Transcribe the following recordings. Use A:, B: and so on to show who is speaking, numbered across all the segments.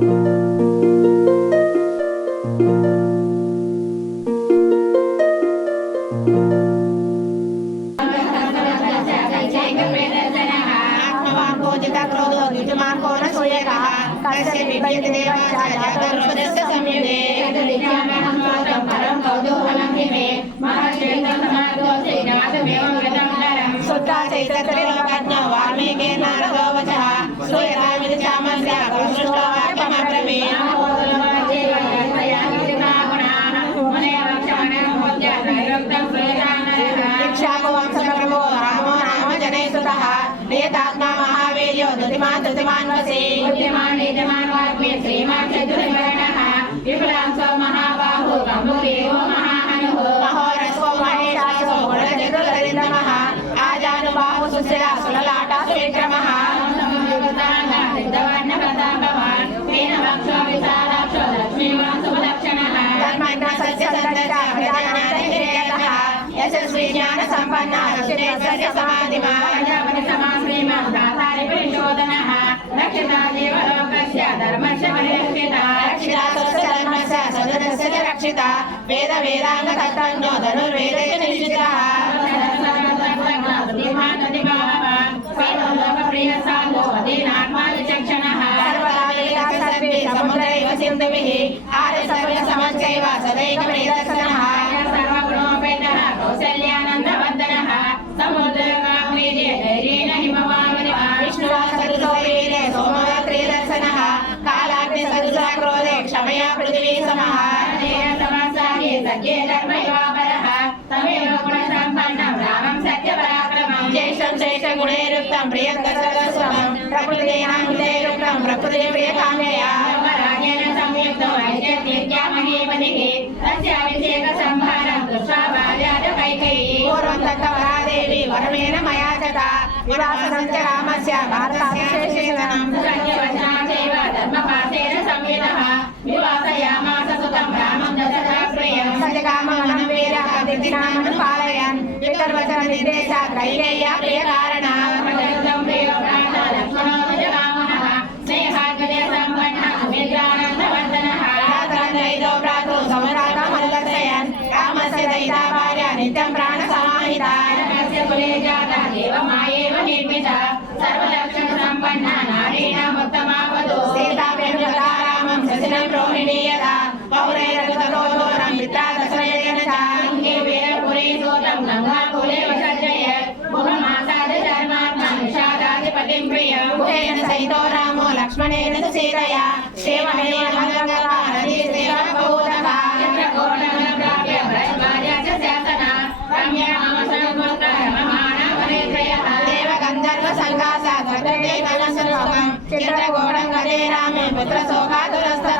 A: Thank you. శాపవంశకర్మో రామో రామ జనేసుత నియతాత్మా మహావీర్యో శ్రీమాన్ यशस्वी ज्ञान सम्पन्न सुरेश्वर्य समाधिमान् रक्षिता स्वस्य धर्मस्य सदनस्य च रक्षिता वेद वेदाङ्ग तत्त्वज्ञो धनुर्वेदे च निश्चितः सर्वदा वेदाः सर्वे समुद्रैव सिन्धुभिः आर्य सर्वे समश्चैव सदैकमेदर्शनः రుక్లం పాలయన్ నిర్దేశ ప్రియ నిత్యం ప్రాణ సమాహిత నిర్మిత సర్వలక్షణ సంపన్న నారీణ మొత్తమావదు సీతాప్రేమరామం రోహిణీయత సైతో రామో లక్ష్మణేన మంగళ चित्रकोणं गजे रामे पुत्रशोकातुरस्तथा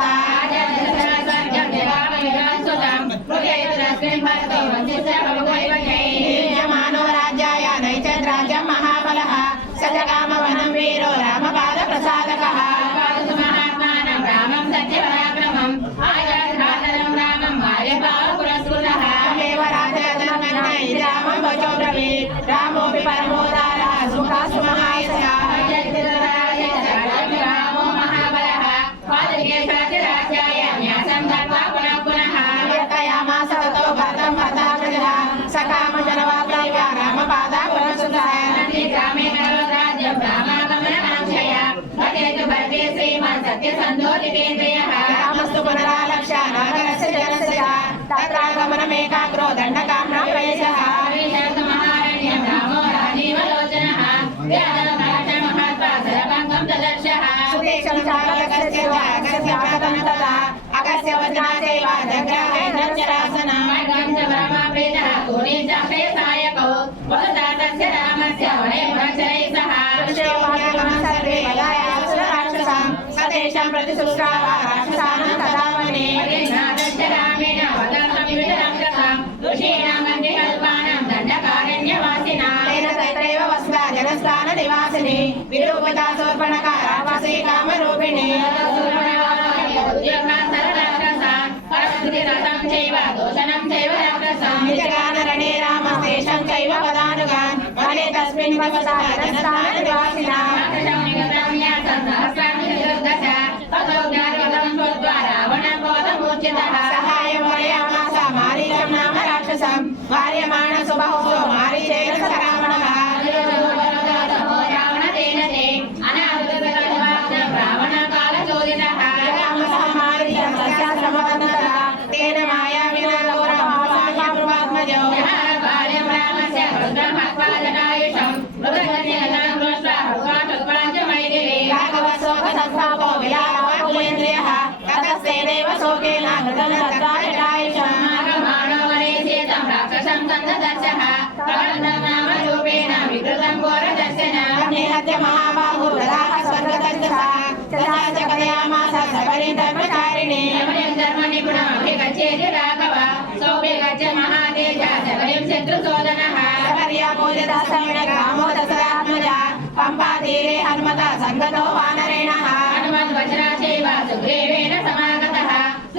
A: रामस्तु पुनरालक्ष्य नागरस्य जनस्य च तत्रागमनमेकाग्रो दण्डकाम्ना प्रयशः सुतेशं चालकस्य च अगस्य आगतं तदा अगस्य वचना चैव जग्राहेणश्चरासनम् पुरुषोवाक्यगमनं తేషాం ప్రతి సుష్కార రాక్షసానం తదామనే నాదంత రామేణ వదాసం వివిధ రాక్షసాం ఋషీణాం అంది
B: కల్పానాం దండకారణ్య జనస్థాన నివాసిని.
A: విరూపితా కామరూపిణి. తస్మిన్ నివాసినా. Ya. శోకేన హృదయ తత్రాయుషం
B: మానవనే సీతం రాక్షసం కందదర్శః కళందం నామ రూపేణ వికృతం ఘోర దర్శన
A: నిహత్య మహాబాహు దదాహ స్వర్గదర్శస తథా చ కథయామాస సబలి ధర్మచారిణి
B: యమనిం ధర్మ నిపుణం అభిగచ్చేది రాఘవ సౌభ్యగచ్చ మహాతేజ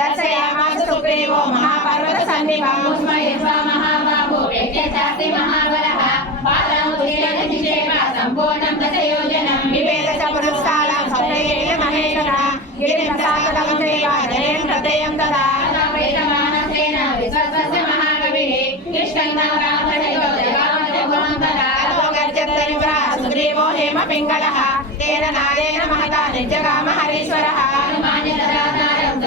A: దర్శయామాస సుగ్రీవో మహాపర్వత సన్నిభం
B: స్మయస్వ మహాబాహో వ్యక్త్యశాస్తి మహాబలः పాదం ఉదీరణ నిషేప సంపూర్ణం దశయోజనం.
A: వివేద చ పురస్కారం సప్రేయ మహేశ్వర. గిరిం సాగతం జయం ప్రత్యయం తదా.
B: విశ్వస్య తదా.
A: సుగ్రీవో హేమ పింగళః. తేన నాదేన మహతా నిజగామ హరీశ్వరः.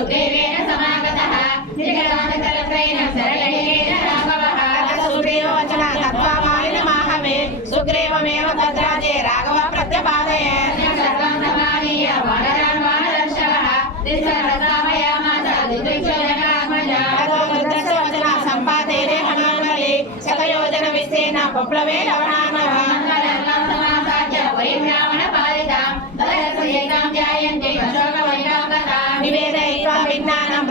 B: సుగ్రీవేణ సమాగతः నిజగానకరత్రైన సరళేన రాఘవः
A: సుగ్రీవ వచన తత్వామాలిన మాహవే సుగ్రీవమేవ భద్రాజే రాఘవ ప్రత్యపాదయే
B: వానరాన్
A: సంపాదేనే శతయోజన లవణార్ణవ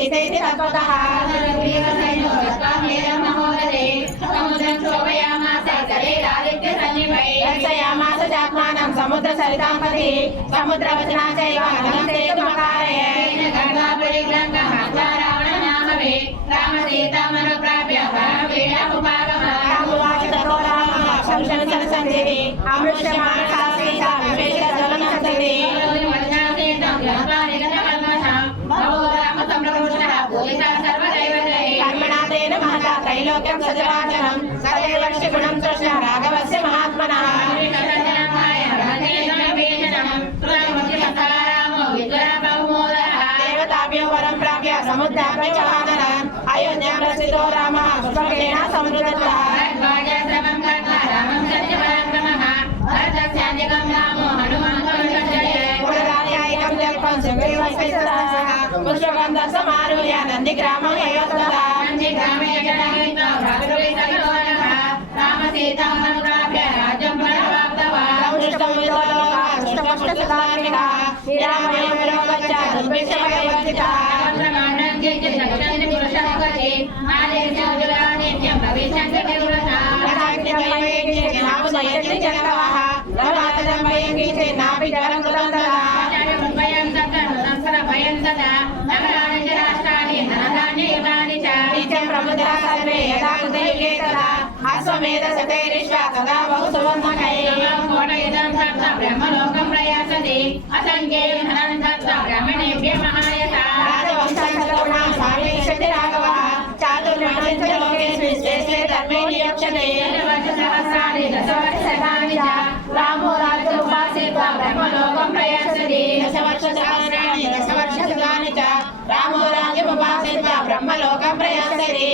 A: సీతైతి తత్వతః దర్శయామాస చాత్మానం సముద్ర సరితాంపతి సముద్రవచనా చైవ అనం సేతు మకారయే రామువాచ తతో రామః మహతా త్రైలోక్యం సచరాచరం సదైవర్షి గుణం కృష్ణ రాఘవస్య మహాత్మనః దేవతాభ్యో వరం ప్రాప్య సముద్రాభ్య చ వానరాన్ అయోధ్యాం రచితో రామः పుష్పకేణ సమృద్ధः పునరాధ్యాయికం జల్పం సుగ్రీవస్య సహ పుష్పగంధ సమారుహ్య అశ్వమేధ సతైరిష్వ తదా బహు సువర్ణకై.
B: బ్రహ్మలోకం అసంఖ్యేయం ధనం దత్త బ్రహ్మణేభ్య మహాయత.
A: రాజవంశాచరణ సామీక్షతి రాఘవ? చాతుర్మాణించ లోకేస్మిన్ శ్రేష్ఠే ధర్మే నియక్షతే
B: సహస్రాణి దశవర్షాని చ. రామో రాజ్యోపాసిత్వా బ్రహ్మలోకం ప్రయాసతి.
A: దశవర్ష సహస్రాణి దశవర్ష సుధాని చ రామో రాజ్యముపాసిత్వా బ్రహ్మలోకం ప్రయాసరి